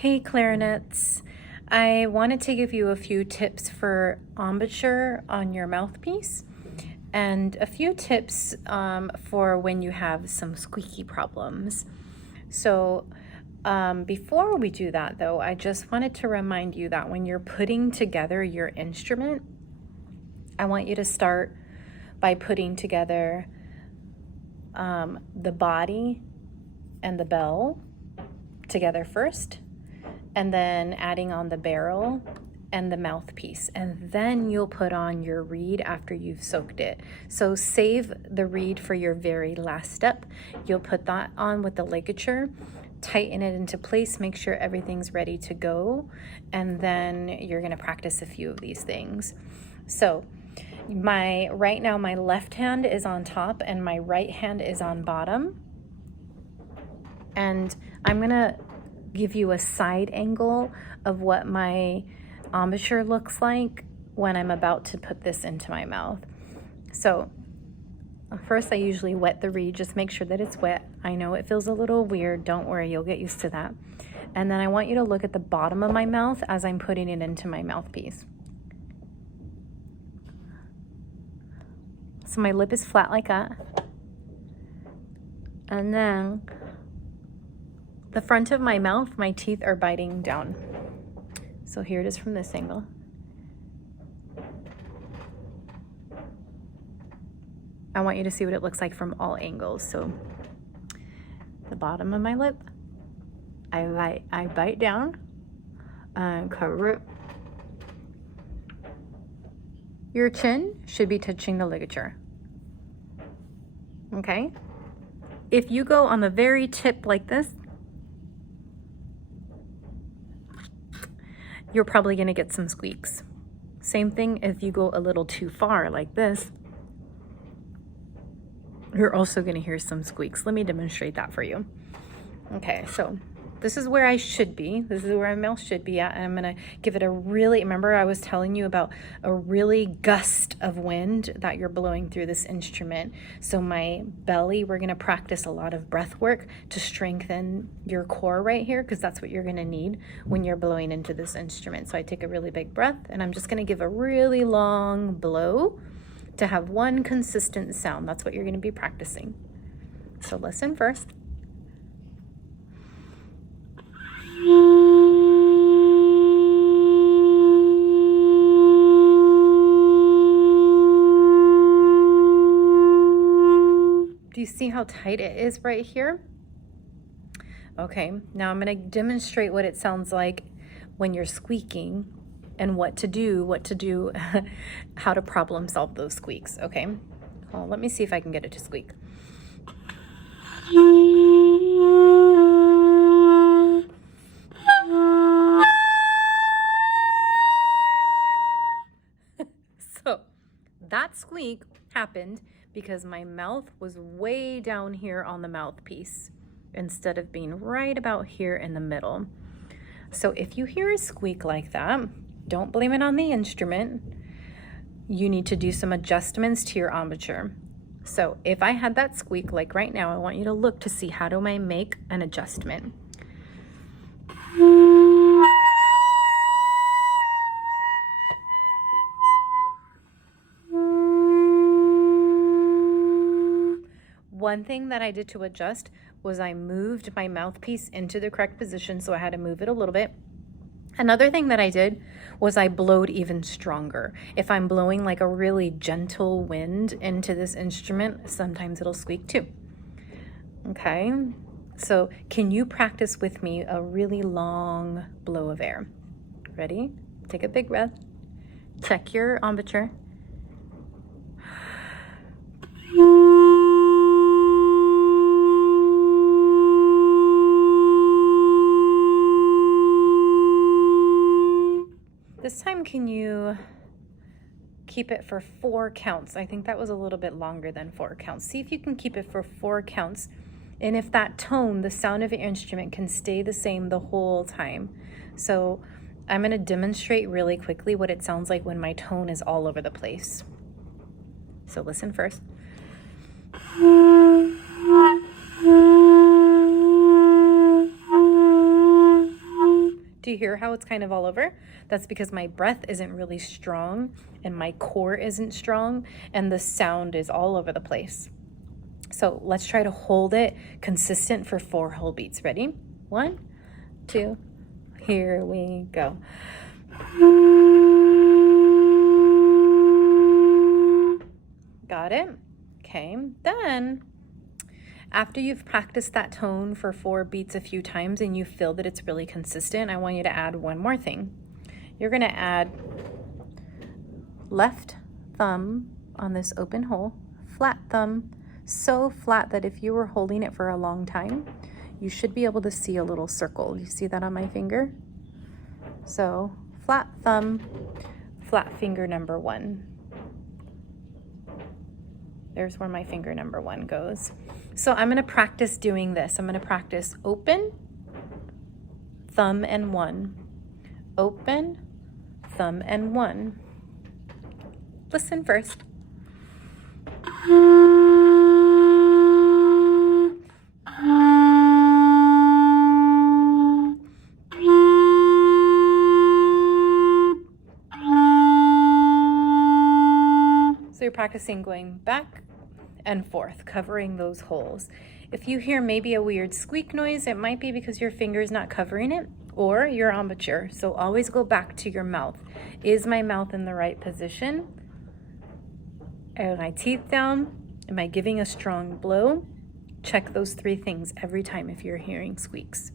Hey clarinets, I wanted to give you a few tips for embouchure on your mouthpiece and a few tips for when you have some squeaky problems. So before we do that though, I just wanted to remind you that when you're putting together your instrument, I want you to start by putting together the body and the bell together first, and then adding on the barrel and the mouthpiece, and then you'll put on your reed after you've soaked it. So save the reed for your very last step. You'll put that on with the ligature, tighten it into place, make sure everything's ready to go, and then you're going to practice a few of these things. So right now my left hand is on top and my right hand is on bottom, and I'm going to give you a side angle of what my embouchure looks like when I'm about to put this into my mouth. So first I usually wet the reed, just make sure that it's wet. I know it feels a little weird, don't worry, you'll get used to that. And then I want you to look at the bottom of my mouth as I'm putting it into my mouthpiece. So my lip is flat like that. And then the front of my mouth, my teeth are biting down. So here it is from this angle. I want you to see what it looks like from all angles. So the bottom of my lip, I bite down and cover it. Your chin should be touching the ligature. Okay? If you go on the very tip like this, you're probably going to get some squeaks. Same thing if you go a little too far like this, you're also going to hear some squeaks. Let me demonstrate that for you. Okay, so this is where I should be. This is where my mouth should be at. And I'm going to give it a really, remember I was telling you about a really gust of wind that you're blowing through this instrument. So my belly, we're going to practice a lot of breath work to strengthen your core right here, because that's what you're going to need when you're blowing into this instrument. So I take a really big breath and I'm just going to give a really long blow to have one consistent sound. That's what you're going to be practicing. So listen first. Do you see how tight it is right here? Okay, now I'm going to demonstrate what it sounds like when you're squeaking and what to do, how to problem solve those squeaks. Okay, let me see if I can get it to squeak. So that squeak happened because my mouth was way down here on the mouthpiece instead of being right about here in the middle. So if you hear a squeak like that, don't blame it on the instrument. You need to do some adjustments to your embouchure. So if I had that squeak like right now, I want you to look to see how do I make an adjustment. One thing that I did to adjust was I moved my mouthpiece into the correct position, so I had to move it a little bit. Another thing that I did was I blowed even stronger. If I'm blowing like a really gentle wind into this instrument, sometimes it'll squeak too. Okay, so can you practice with me a really long blow of air? Ready? Take a big breath. Check your embouchure. This time, can you keep it for 4 counts? I think that was a little bit longer than 4 counts. See if you can keep it for 4 counts. And if that tone, the sound of your instrument, can stay the same the whole time. So I'm going to demonstrate really quickly what it sounds like when my tone is all over the place. So listen first. Do you hear how it's kind of all over? That's because my breath isn't really strong and my core isn't strong and the sound is all over the place. So let's try to hold it consistent for 4 whole beats. Ready? 1, 2, here we go. Got it? Okay, then after you've practiced that tone for 4 beats a few times and you feel that it's really consistent, I want you to add one more thing. You're gonna add left thumb on this open hole, flat thumb, so flat that if you were holding it for a long time, you should be able to see a little circle. You see that on my finger? So flat thumb, flat finger number 1. There's where my finger number 1 goes. So I'm gonna practice doing this. I'm gonna practice open, thumb and 1. Open, thumb and 1. Listen first. So you're practicing going back and forth, covering those holes. If you hear maybe a weird squeak noise, it might be because your finger's not covering it or your embouchure. So always go back to your mouth. Is my mouth in the right position? Are my teeth down? Am I giving a strong blow? Check those 3 things every time if you're hearing squeaks.